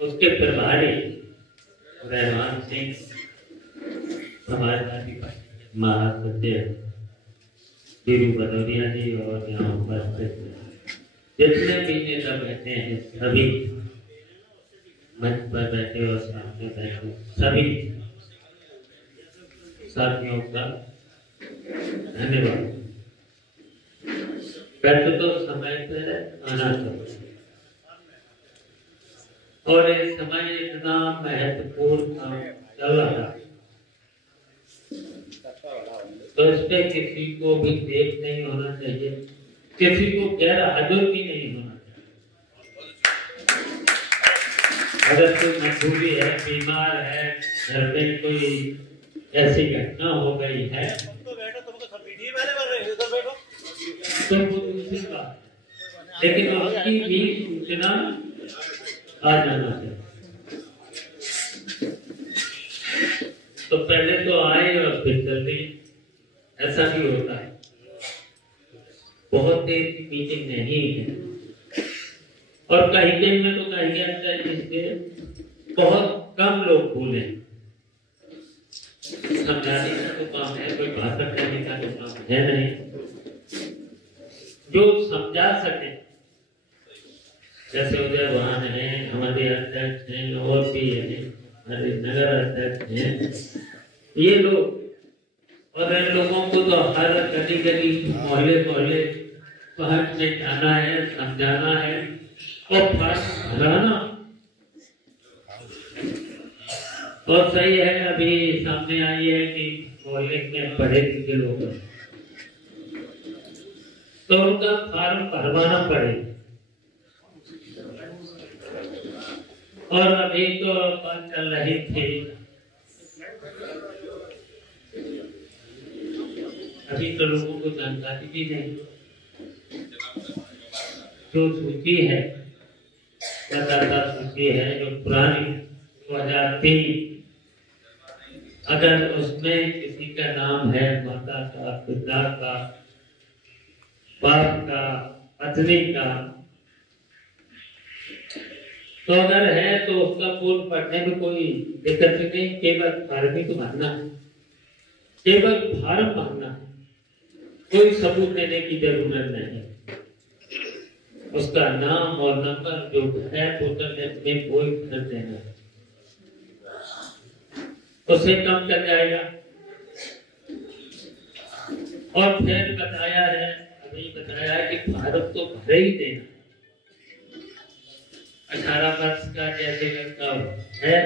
उसके प्रभारी रहमान सिंह समाजवादी पार्टी महासचिव धीरू भदौरिया जी और यहाँ उपस्थित जितने भी नेता बैठे हैं सभी मंच पर बैठे और सामने बैठे सभी साथियों का धन्यवाद। वैसे तो समय पे आना चाहिए और ये समय इतना महत्वपूर्ण काम चल रहा था तो इस पे किसी को भी देख नहीं होना चाहिए, किसी को गैर हाजिर भी नहीं होना चाहिए। अगर कोई मजबूरी है, बीमार है, घर पे कोई ऐसी घटना हो गई है तो वो दूसरी बात, लेकिन उसकी भी सूचना आ जाना चाहिए। तो पहले तो आए और फिर जल्दी, ऐसा भी होता है। बहुत देर की मीटिंग नहीं है और कहीं कहीं में तो कहीं जिसके बहुत कम लोग बोले, समझाने का तो काम है, कोई भाषण करने का तो काम है नहीं। जो समझा सके, जैसे उधर वहां है हमारे अध्यक्ष हैं और भी है, हमारे नगर अध्यक्ष हैं, ये लोग और इन लोगों को तो हर गली गली मोहल्ले मोहल्ले पहुंच में जाना है, समझाना है और फर्ज भराना। और सही है, अभी सामने आई है कि मोहल्ले में पढ़े लिखे लोग हैं तो उनका फॉर्म भरवाना पड़ेगा। और अभी तो बात चल रही थी, अभी तो लोगों को जानकारी भी नहीं। जो सूची है, लगातार सूची है जो पुरानी 2003, अगर उसमें किसी का नाम है, माता का, पिता का, बाप का, पत्नी का, तो अगर है तो उसका पूर्ण पढ़ने में कोई दिक्कत नहीं, केवल फार्म ही तो भरना है, केवल फार्म भरना है, कोई सबूत देने की जरूरत नहीं। उसका नाम और नंबर जो है वोटर लिस्ट में कोई भर देना है, उससे कम चल जाएगा। और फिर बताया है, अभी बताया है कि भारत तो भरे ही देना, 18 वर्ष का जैसे लड़का है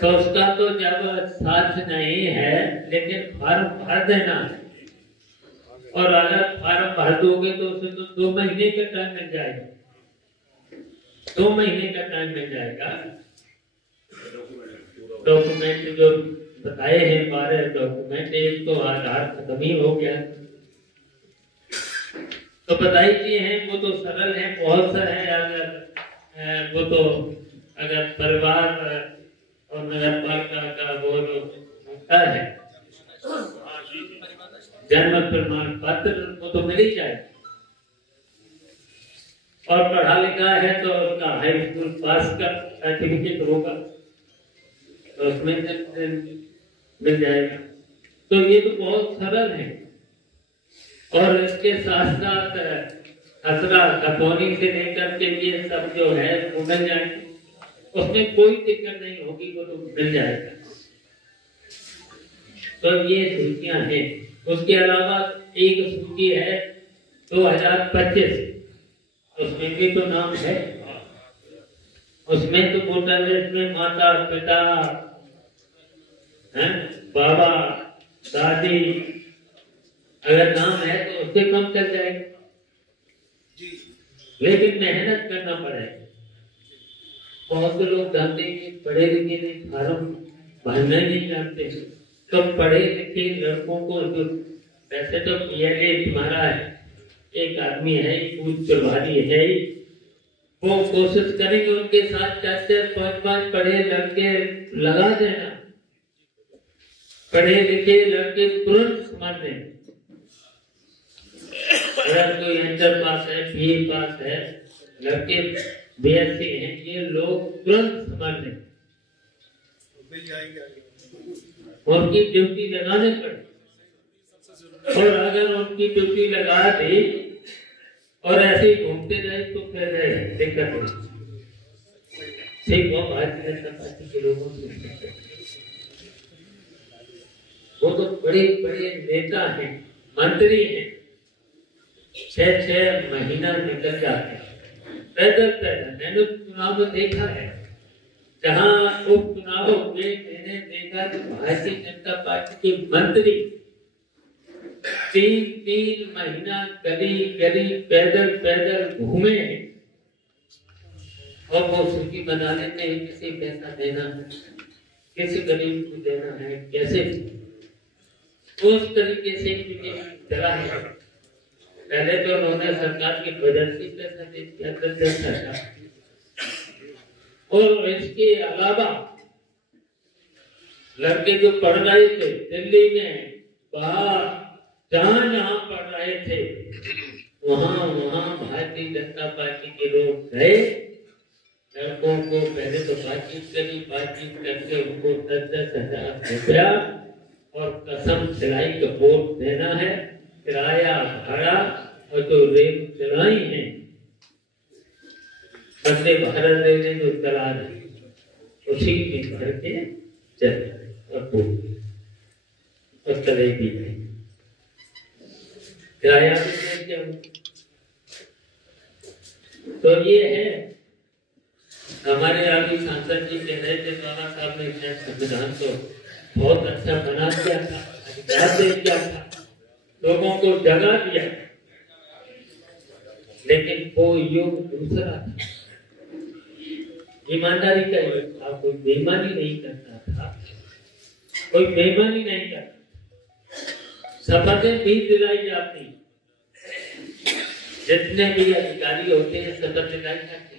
तो उसका तो जब साथ नहीं है लेकिन फॉर्म भर देना है। और अगर फॉर्म भर दोगे तो उसे तो 2 महीने का टाइम मिल जाएगा, 2 महीने का टाइम मिल जाएगा। डॉक्यूमेंट जो बताए हैं 12 डॉक्यूमेंट, एक तो आधार खत्म ही हो गया, तो बताई कि हैं वो तो सरल है, बहुत सा है। अगर वो तो अगर परिवार और नगर पालिका का वो होता है जन्म प्रमाण पत्र, वो तो मिल ही जाए। और पढ़ा लिखा है तो उसका हाई स्कूल पास का सर्टिफिकेट होगा तो उसमें मिल जाएगा। तो ये तो बहुत सरल है। और इसके साथ साथ खसरा खतौनी से लेकर के लिए सब जो है वो मिल जाएंगे, उसमें कोई दिक्कत नहीं होगी, वो तो मिल जाएगा। तो ये सूचियां हैं। उसके अलावा एक सूची है 2025, उसमें भी तो नाम है, उसमें तो वोटर लिस्ट में माता पिता हैं, बाबा दादी अगर नाम है तो उससे कम चल जाएगा, लेकिन मेहनत करना पड़ेगा। बहुत से लोग जानते हैं कि पढ़े लिखे नहीं, फार्म भरना नहीं जानते, तो पढ़े लिखे लड़कों को जो वैसे तो पीएलए तुम्हारा है, एक आदमी है, पूछ प्रभारी है, वो कोशिश करेंगे उनके साथ 4-5 पढ़े लड़के लगा देना, पढ़े लिखे लड़के तुरंत समझ दें। अगर कोई इंटर पास है, बीए पास है, लड़के भी ऐसे हैं, ये लोग तुरंत समझ लें उनकी ड्यूटी लगाने पड़े। और अगर उनकी ड्यूटी लगा दी और ऐसे ही घूमते रहे तो फिर दिक्कत होगी। ठीक वो भारतीय जनता पार्टी के लोगों से, वो तो बड़े बड़े नेता हैं, मंत्री हैं, 6-6 महीना निकल जाते हैं पैदल पैदल। मैंने चुनाव में देखा है, जहाँ उपचुनाव हुए मैंने देखा कि भारतीय जनता पार्टी के मंत्री 3-3 महीना गली गली पैदल पैदल घूमे हैं और वो सूची बना लेते हैं किसे पैसा देना है, किसी गरीब को देना है, कैसे उस तरीके से चला है। पहले तो उन्होंने सरकार की बजट से पैसा दे दिया और इसके अलावा लड़के जो पढ़ रहे थे दिल्ली में, बाहर जहां जहां पढ़ रहे थे वहां वहां भारतीय जनता पार्टी के लोग गए। लड़कों को पहले तो बातचीत करके उनको 10,000 रुपया और कसम खिलाई का वोट देना है, किराया भाड़ा और जो रेल चलाई है वंदे भारत रेल जो चला रही उसी में भर के चले और चले भी नहीं, किराया भी दे दिया। तो ये है हमारे अभी सांसद जी कह रहे थे बाबा साहब ने संविधान को बहुत अच्छा बना दिया था, अधिकार दे दिया था, लोगों को जगा दिया, लेकिन वो युग दूसरा था, ईमानदारी का युग था। कोई बेईमानी नहीं करता था, कोई बेईमानी नहीं करता। शपथें भी दिलाई जाती, जितने भी अधिकारी होते हैं शपथ दिलाई जाती,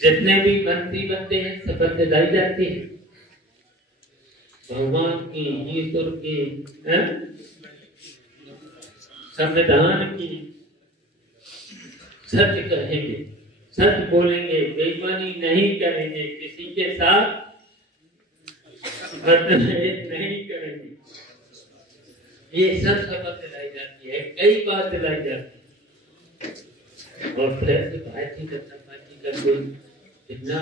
जितने भी मंत्री बनते हैं शपथ दिलाई जाती है। भगवान की, ईश्वर की, संविधान की, सत्य कहेंगे, सत्य बोलेंगे, बेईमानी नहीं करेंगे, किसी के साथ मतभेद नहीं करेंगे। ये सब शपथ दिलाई जाती है, कई बार दिलाई जाती है। और फिर भारतीय जनता पार्टी का कोई इतना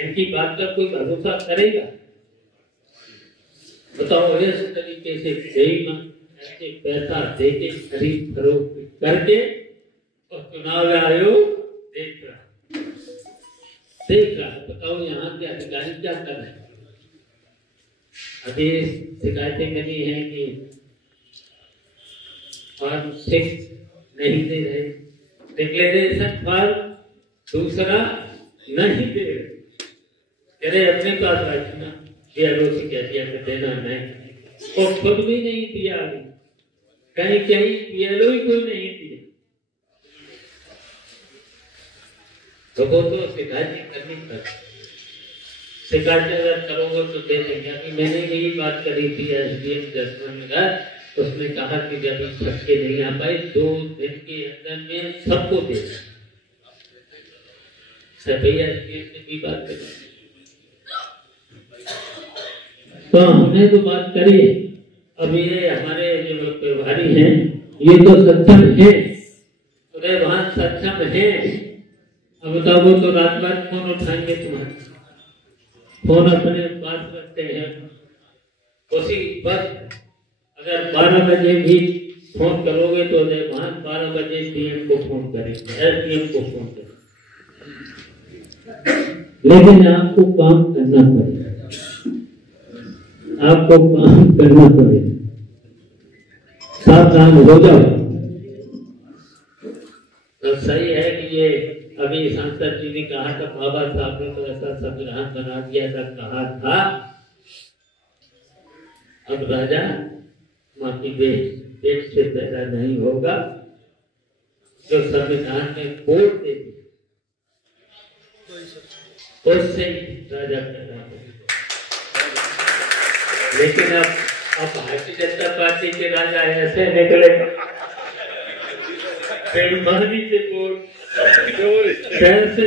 इनकी बात का कोई भरोसा करेगा? बताओ, इस तरीके से बेईमान ऐसे पैसा देके खरीद फरोख्त करके और चुनाव आयोग देख रहा। बताओ यहाँ के अधिकारी क्या कर रहे हैं? अभी शिकायतें मिली हैं कि फॉर्म 6 नहीं दे रहे, डिक्लेरेशन फॉर्म दूसरा नहीं दे रहे, कह रहे अपने पास रखना, बीएलओ से कह दिया कि देना नहीं, और खुद भी नहीं दिया। कहीं कहीं बीएलओ ही कोई नहीं दिया, तो वो तो शिकायत करनी पड़ती। शिकायत अगर करोगे तो दे देंगे। अभी मैंने यही बात करी थी एसडीएम जसवंत, उसने कहा कि जब सबके नहीं आ पाए 2 दिन के अंदर में सबको दे दें। सभी एसडीएम से भी बात करी, तो हमने तो बात करी। अब ये हमारे जो प्रभारी हैं ये तो सक्षम है, वहां सक्षम है। अब बताओ, वो तो रात रात फोन उठाएंगे, तुम्हारे फोन अपने पास रखते हैं। उसी बस अगर 12 बजे भी फोन करोगे तो वहां 12 बजे डीएम को फोन करेंगे, एसडीएम को फोन करेंगे। लेकिन आपको काम करना पड़ेगा, आपको काम करना पड़ेगा, सावधान हो जाओ। तो सही है कि ये अभी सांसद जी ने कहा था, बाबा साहब ने तो ऐसा संविधान बना दिया था, कहा था अब राजा माफी देश से पैदा नहीं होगा। जो संविधान में वोट दे उससे राजा पैदा होगा। लेकिन अब भारतीय जनता पार्टी के राजा ऐसे निकले, बेईमानी से वोट कैसे